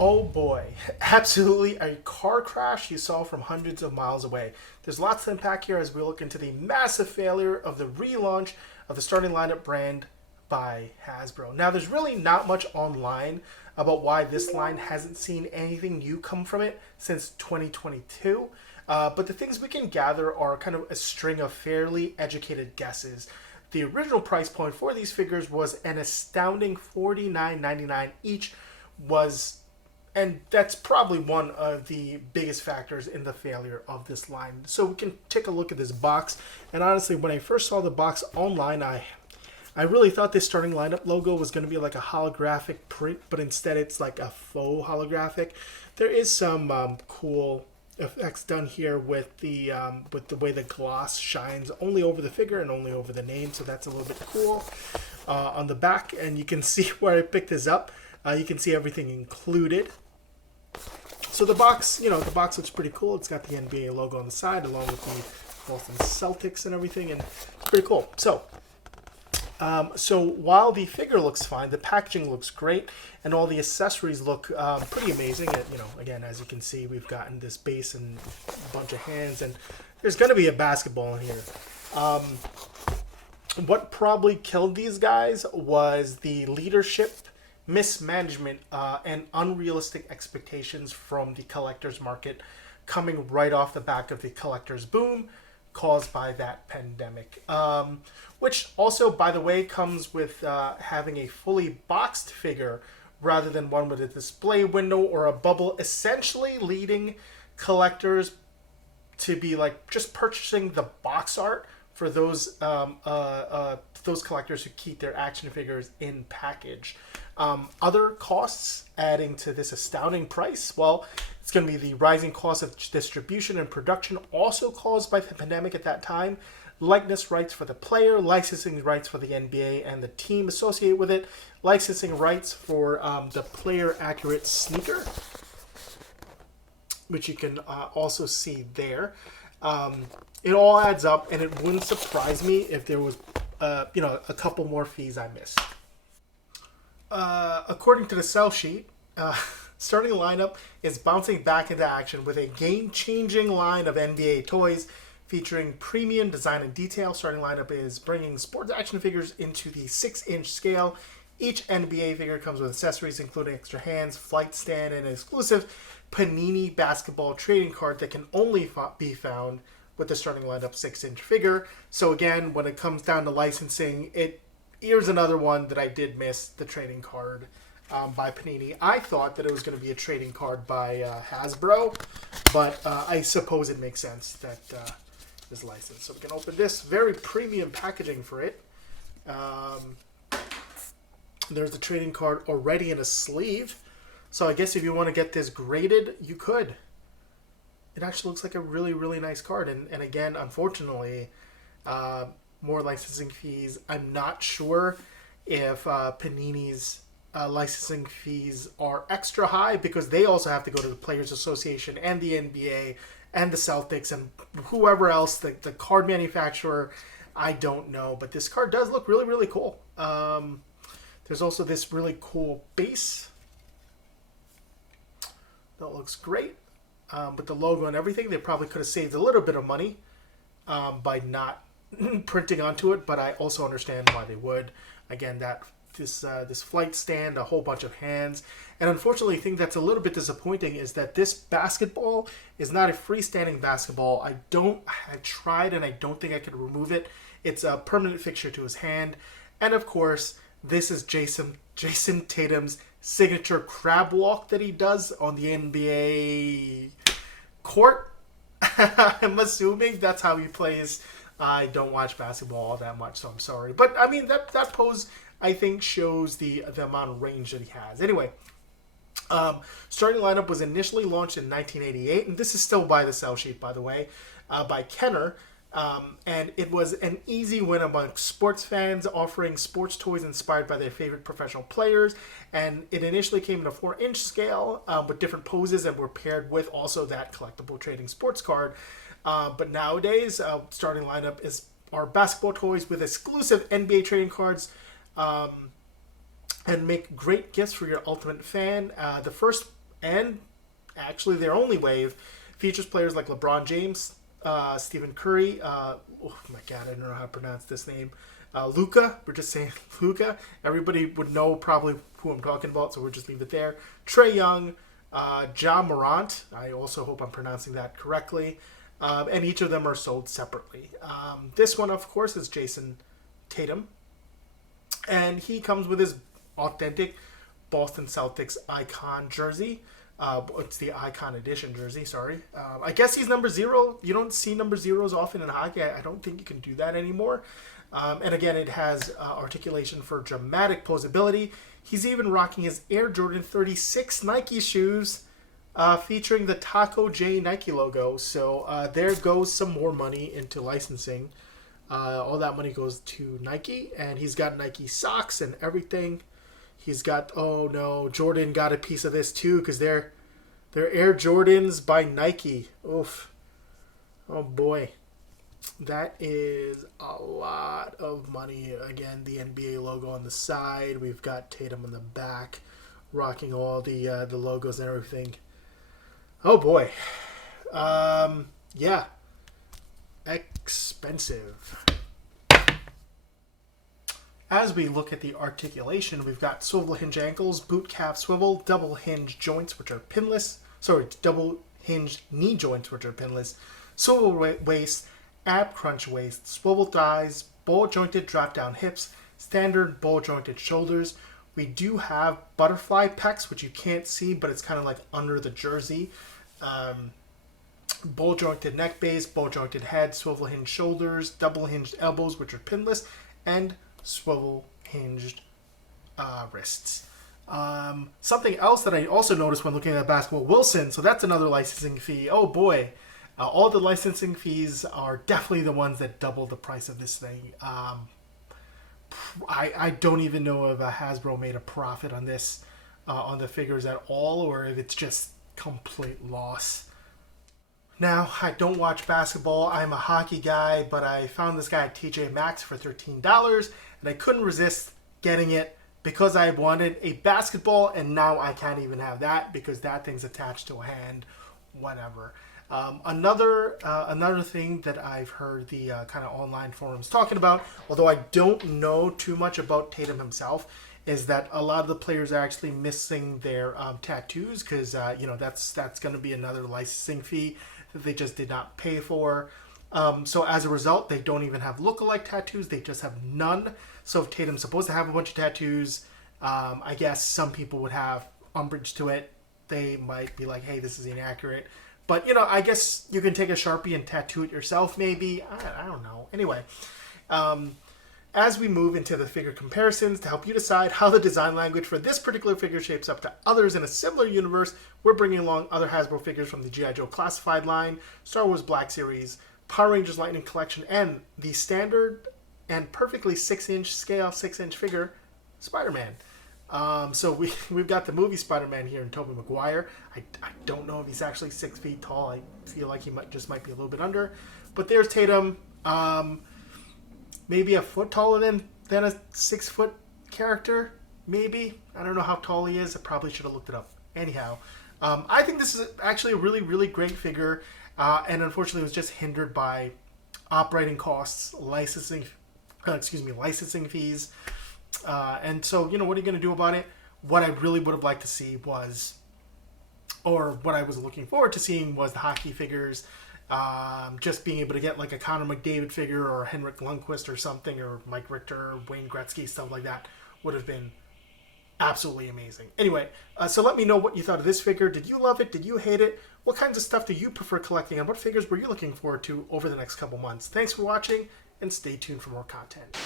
Oh boy, absolutely a car crash you saw from hundreds of miles away. There's lots to unpack here as we look into the massive failure of the relaunch of the starting lineup brand by Hasbro. Now, there's really not much online about why this line hasn't seen anything new come from it since 2022. But the things we can gather are kind of a string of fairly educated guesses. The original price point for these figures was an astounding $49.99 each, was and that's probably one of the biggest factors in the failure of this line. So we can take a look at this box. And honestly, when I first saw the box online, I really thought this starting lineup logo was going to be like a holographic print, but instead it's like a faux holographic. There is some cool effects done here with the way the gloss shines only over the figure and only over the name, so that's a little bit cool. On the back, and you can see where I picked this up. You can see everything included. So the box, the box looks pretty cool. It's got the NBA logo on the side along with the Boston Celtics and everything, and it's pretty cool. So while the figure looks fine, the packaging looks great, and all the accessories look pretty amazing. And, again, as you can see, we've gotten this base and a bunch of hands, and there's going to be a basketball in here. What probably killed these guys was the leadership mismanagement and unrealistic expectations from the collector's market coming right off the back of the collector's boom caused by that pandemic. Which also, by the way, comes with having a fully boxed figure rather than one with a display window or a bubble, essentially leading collectors to be like just purchasing the box art for those collectors who keep their action figures in package. Other costs adding to this astounding price, well, it's going to be the rising cost of distribution and production, also caused by the pandemic at that time, likeness rights for the player, licensing rights for the NBA and the team associated with it, licensing rights for the player accurate sneaker, which you can also see there. It all adds up, and it wouldn't surprise me if there was a couple more fees I missed. According to the sell sheet, starting lineup is bouncing back into action with a game-changing line of NBA toys featuring premium design and detail. Starting lineup is bringing sports action figures into the 6-inch scale. Each NBA figure comes with accessories including extra hands, flight stand, and an exclusive Panini basketball trading card that can only be found with the starting lineup 6-inch figure. So again, when it comes down to licensing, here's another one that I did miss, the trading card by Panini. I thought that it was going to be a trading card by Hasbro, but I suppose it makes sense that is licensed. So we can open this. Very premium packaging for it. There's the trading card already in a sleeve. So I guess if you want to get this graded, you could. It actually looks like a really, really nice card. And again, unfortunately, more licensing fees. I'm not sure if Panini's licensing fees are extra high because they also have to go to the Players Association and the NBA and the Celtics and whoever else, the card manufacturer. I don't know, but this card does look really, really cool. There's also this really cool base that looks great with the logo and everything. They probably could have saved a little bit of money by not printing onto it, but I also understand why they would. Again, this flight stand, a whole bunch of hands, and unfortunately, the thing that's a little bit disappointing is that this basketball is not a freestanding basketball. I tried, and I don't think I could remove it. It's a permanent fixture to his hand, and of course, this is Jayson Tatum's signature crab walk that he does on the NBA court. I'm assuming that's how he plays. I don't watch basketball all that much, so I'm sorry. But, I mean, that pose, I think, shows the amount of range that he has. Anyway, starting lineup was initially launched in 1988, and this is still by the sell sheet, by the way, by Kenner. And it was an easy win among sports fans, offering sports toys inspired by their favorite professional players. And it initially came in a 4-inch scale with different poses and were paired with also that collectible trading sports card. But nowadays, starting lineup are basketball toys with exclusive NBA trading cards and make great gifts for your ultimate fan. The first and actually their only wave, features players like LeBron James, Stephen Curry, oh my god, I don't know how to pronounce this name, Luca, we're just saying Luca. Everybody would know probably who I'm talking about, so we'll just leave it there. Trae Young, Ja Morant, I also hope I'm pronouncing that correctly, and each of them are sold separately. This one, of course, is Jayson Tatum, and he comes with his authentic Boston Celtics icon jersey. It's the icon edition jersey, sorry. I guess he's number 0. You don't see number 0s often in hockey. I don't think you can do that anymore. And again, it has articulation for dramatic posability. He's even rocking his Air Jordan 36 Nike shoes, featuring the Taco J Nike logo. So there goes some more money into licensing. All that money goes to Nike, and he's got Nike socks and everything. He's got, oh no, Jordan got a piece of this too, because they're Air Jordans by Nike. Oof. Oh boy. That is a lot of money. Again, the NBA logo on the side. We've got Tatum on the back, rocking all the logos and everything. Oh boy. Yeah. Expensive. As we look at the articulation, we've got swivel hinge ankles, boot calf swivel, double hinge joints, which are pinless. Sorry, double hinge knee joints, which are pinless. Swivel waist, ab crunch waist, swivel thighs, ball jointed drop down hips, standard ball jointed shoulders. We do have butterfly pecs, which you can't see, but it's kind of like under the jersey. Ball jointed neck base, ball jointed head, swivel hinge shoulders, double hinged elbows, which are pinless, and swivel hinged wrists. Something else that I also noticed when looking at basketball, Wilson, so that's another licensing fee. Oh boy, all the licensing fees are definitely the ones that double the price of this thing. I don't even know if Hasbro made a profit on this, on the figures at all, or if it's just complete loss. Now, I don't watch basketball. I'm a hockey guy, but I found this guy at TJ Maxx for $13, and I couldn't resist getting it because I wanted a basketball, and now I can't even have that because that thing's attached to a hand. Whatever. Another thing that I've heard the kind of online forums talking about, although I don't know too much about Tatum himself, is that a lot of the players are actually missing their tattoos because that's going to be another licensing fee that they just did not pay for. So as a result, they don't even have lookalike tattoos. They just have none. So if Tatum's supposed to have a bunch of tattoos, I guess some people would have umbrage to it. They might be like, hey, this is inaccurate. But, I guess you can take a Sharpie and tattoo it yourself, maybe. I don't know. Anyway, as we move into the figure comparisons to help you decide how the design language for this particular figure shapes up to others in a similar universe, we're bringing along other Hasbro figures from the G.I. Joe Classified line, Star Wars Black Series, Power Rangers Lightning Collection, and the standard and perfectly 6-inch scale, 6-inch figure, Spider-Man. So we've got the movie Spider-Man here in Tobey Maguire. I don't know if he's actually 6 feet tall. I feel like he might be a little bit under. But there's Tatum, maybe a foot taller than a 6-foot character, maybe. I don't know how tall he is. I probably should have looked it up. Anyhow, I think this is actually a really, really great figure, and unfortunately was just hindered by operating costs, licensing fees. And so, what are you going to do about it? What I really would have liked to see was, or what I was looking forward to seeing was the hockey figures, just being able to get like a Connor McDavid figure or Henrik Lundqvist or something, or Mike Richter, Wayne Gretzky, stuff like that would have been absolutely amazing. Anyway, so let me know what you thought of this figure. Did you love it? Did you hate it? What kinds of stuff do you prefer collecting, and what figures were you looking forward to over the next couple months? Thanks for watching, and stay tuned for more content.